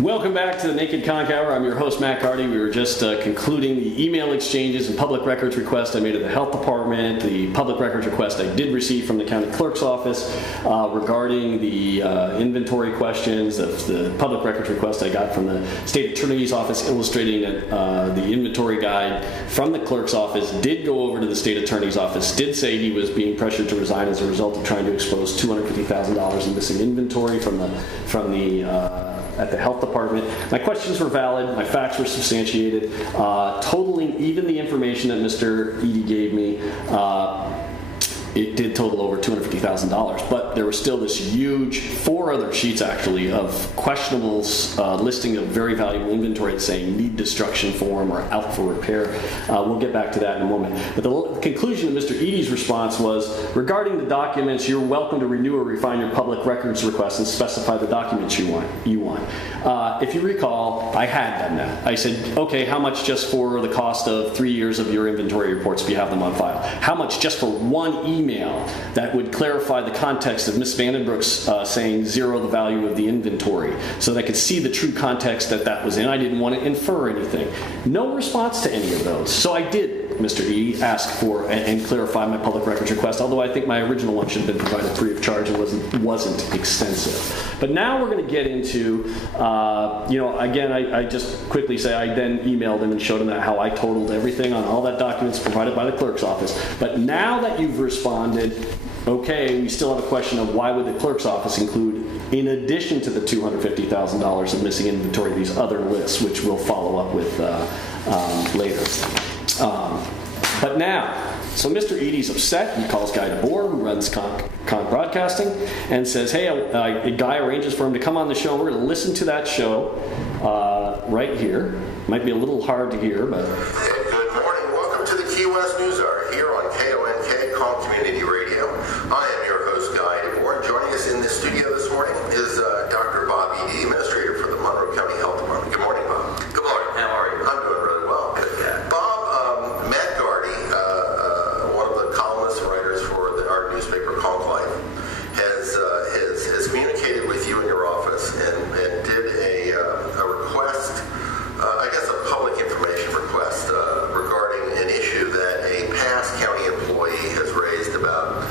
Welcome back to the Naked Conch Hour. I'm your host, Matt Gardi. We were just concluding the email exchanges and public records request I made to the health department, the public records request I did receive from the county clerk's office regarding the inventory questions, the public records request I got from the state attorney's office illustrating that the inventory guide from the clerk's office did go over to the state attorney's office, did say he was being pressured to resign as a result of trying to expose $250,000 in missing inventory at the health department. My questions were valid. My facts were substantiated. Totaling even the information that Mr. Eadie gave me, it did total over $250,000. But there was still this huge, 4 other sheets actually, of questionables listing of very valuable inventory saying need destruction form or out for repair. We'll get back to that in a moment. But the conclusion of Mr. Eadie's response was, regarding the documents, you're welcome to renew or refine your public records request and specify the documents you want. If you recall, I had done that. I said, okay, how much just for the cost of 3 years of your inventory reports if you have them on file? How much just for one email that would clarify the context of Ms. Vandenbroek's saying zero the value of the inventory so that I could see the true context that was in. I didn't want to infer anything. No response to any of those. So I did, Mr. Eadie, ask for and clarify my public records request, although I think my original one should have been provided free of charge and wasn't extensive. But now we're going to get into, again, I just quickly say I then emailed him and showed him how I totaled everything on all that documents provided by the clerk's office. But now that you've responded, okay, we still have a question of why would the clerk's office include, in addition to the $250,000 of missing inventory, these other lists, which we'll follow up with later. But now, so Mr. Eadie's upset. He calls Guy DeBoer, who runs Conch Broadcasting, and says, hey, a guy arranges for him to come on the show. We're going to listen to that show right here. Might be a little hard to hear, but... Good morning. Welcome to the Key West News Hour here on KONK, Conch Community Radio. I am your host, Guy DeBoer. Joining us in the studio this morning is Dr. Bob Eadie, Administrator for the Monroe County Health Department. Good morning, Bob. Good morning. How are you? I'm doing really well. Good. Bob, Matt Gardi, one of the columnists and writers for our newspaper, Conch Life, has communicated with you in your office and did a request, a public information request regarding an issue that a past county employee has raised about.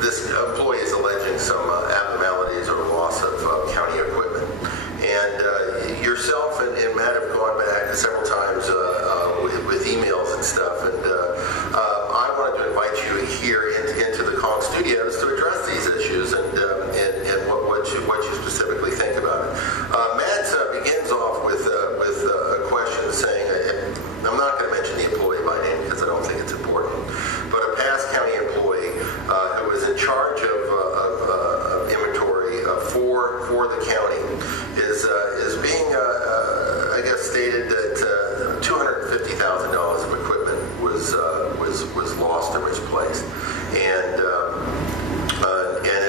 This employee is alleging some abnormalities or loss of county equipment. And yourself and Matt have gone back several times with emails and stuff. And I wanted to invite you here into the Conch studios to address these issues and what you specifically think about it. Matt begins off with a question saying, I'm not going to mention the employee by name because I don't think it's important, but a past county employee who was in charge of inventory for the county is being, stated that $250,000 of equipment was lost or misplaced, and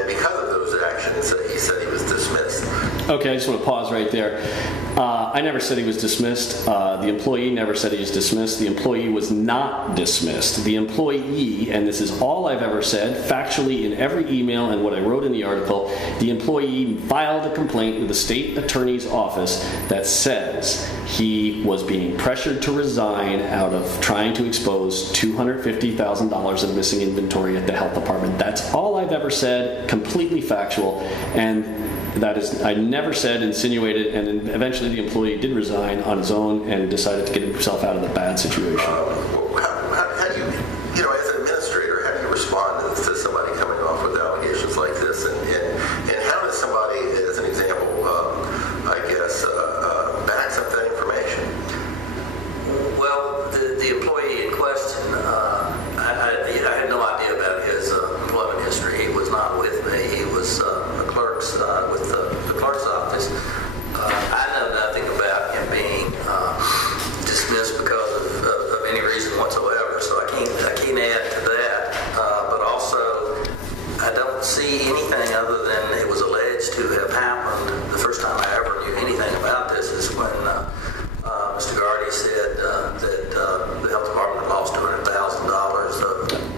because of those actions, he said he was dismissed. Okay, I just want to pause right there. I never said he was dismissed. The employee never said he was dismissed. The employee was not dismissed. The employee, and this is all I've ever said, factually in every email and what I wrote in the article, the employee filed a complaint with the state attorney's office that says he was being pressured to resign out of trying to expose $250,000 of missing inventory at the health department. That's all I've ever said, completely factual, and that is, I never said, insinuated, and then eventually the employee did resign on his own and decided to get himself out of the bad situation. How do you, as an administrator, how do you respond to somebody coming off with allegations like this? And how does somebody, as an example, backs up that information? Well, the employee in question, I had no idea about his employment history. He was not with me. He was with the clerk's office. I know nothing about him being dismissed because of any reason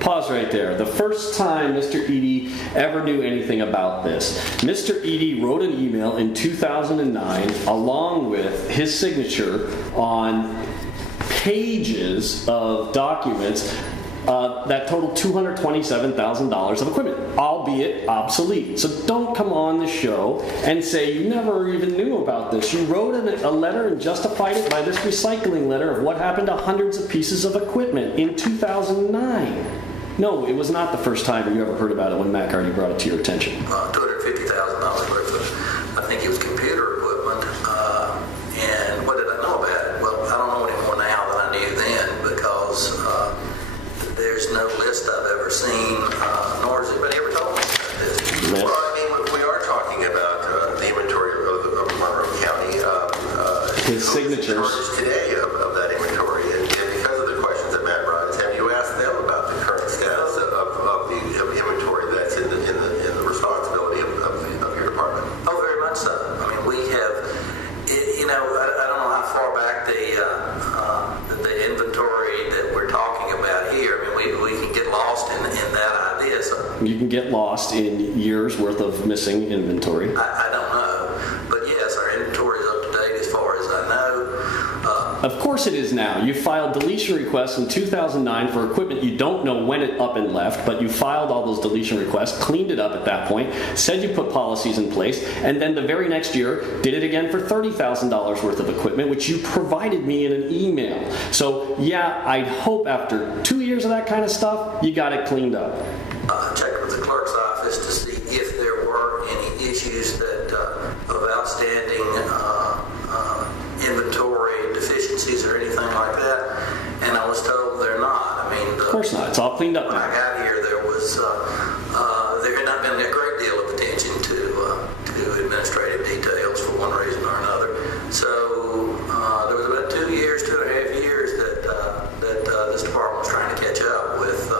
Pause right there. The first time Mr. Eadie ever knew anything about this, Mr. Eadie wrote an email in 2009 along with his signature on pages of documents that totaled $227,000 of equipment, albeit obsolete. So don't come on the show and say you never even knew about this. You wrote a letter and justified it by this recycling letter of what happened to hundreds of pieces of equipment in 2009. No, it was not the first time you ever heard about it when Matt Gardi brought it to your attention. $250,000 worth of, I think it was computer equipment. And what did I know about it? Well, I don't know any more now than I knew then, because there's no list I've ever seen, nor has anybody ever told me about this. Well, I mean, we are talking about the inventory of Monroe County. His signatures. Today of that inventory, and because of the questions that Matt brought, have you asked them about the current status of the inventory that's in the responsibility of your department? Oh, very much so. I mean, we have, I don't know how far back the inventory that we're talking about here. I mean, we can get lost in that idea. So You can get lost in years worth of missing inventory. I don't know, but yes, our inventory is up to date as far as I know. Of course it is now. You filed deletion requests in 2009 for equipment you don't know when it up and left, but you filed all those deletion requests, cleaned it up at that point, said you put policies in place, and then the very next year did it again for $30,000 worth of equipment, which you provided me in an email. So yeah, I hope after 2 years of that kind of stuff, you got it cleaned up. Checked with the clerk's office to see if there were any issues that of outstanding inventory deficiencies or anything like that, and I was told they're not. I mean, Of course not. It's all cleaned up when I now. got here, there had not been a great deal of attention to administrative details for one reason or another. So there was about 2 years, 2.5 years that this department was trying to catch up with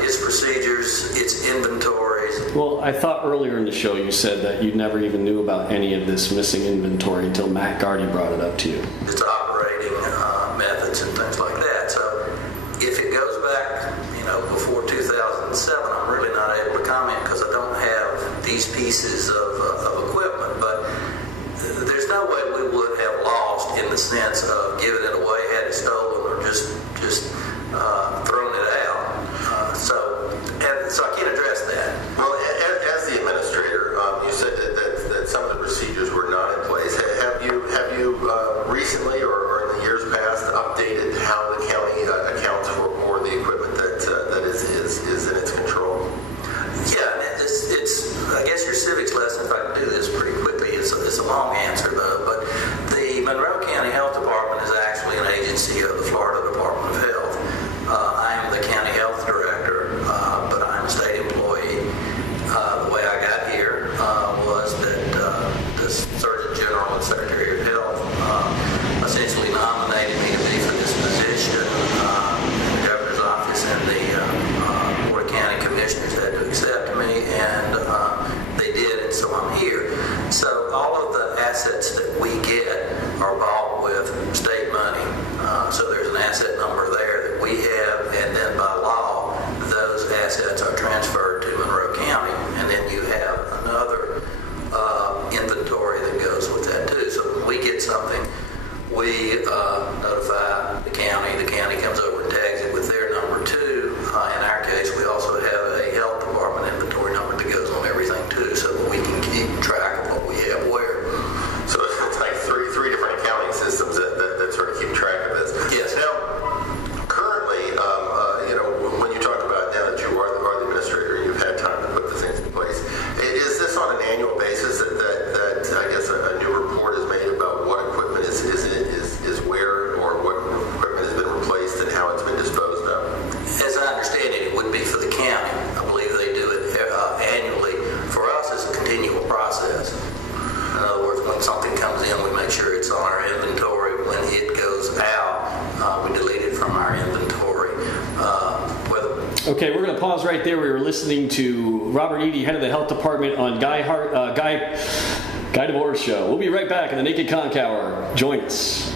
its procedures, its inventories. Well, I thought earlier in the show you said that you never even knew about any of this missing inventory until Matt Gardi brought it up to you. Its operating methods and things like that. So if it goes back, before 2007, I'm really not able to comment because I don't have these pieces of equipment. But there's no way we would have lost in the sense of giving it away, had it stolen, or just thrown it out. So I can't address that. Well, as the administrator, you said that some of the procedures were not in place. Have you recently or in the years past updated how the county accounts for the equipment that is in its control? Yeah, it's I guess your civics lesson, if I can do this pretty quickly, it's a long answer though, but the Monroe County Health Department is actually an agency of the Florida Department of Health. I am the county health director, but I'm a state employee. The way I got here was that the Surgeon General and Secretary of Health essentially nominated me to be for this position. The governor's office and the Board of County Commissioners had to accept me, and they did, and so I'm here. So all of the assets that we get are bought with state money. So there's an asset number there that we have, and then by law, those assets are transferred to Monroe County, and then you have another inventory that goes with that too. So when we get something, we notify the county. The county comes over and tags it with their number too. In our case, we also have a health department inventory number that goes on everything too, so that we can keep track of what we have where. So it's like three different accounting systems that sort of keep track of this. Yes. Now, currently, when you talk about now that you are the administrator and you've had time to put the things in place, is this on an annual basis that I guess a new report is made about what equipment is where, or what equipment has been replaced and how it's been disposed of? As I understand it, it would be for the county. I believe they do it annually. For us, it's a continual process. In other words, when something comes in, we make sure it's on our inventory. When it goes out, we delete it from our inventory. Okay, we're going to pause right there. We were listening to Robert Eadie, head of the health department, on Guy DeVore's show. We'll be right back in the Naked Conch Hour. Join us.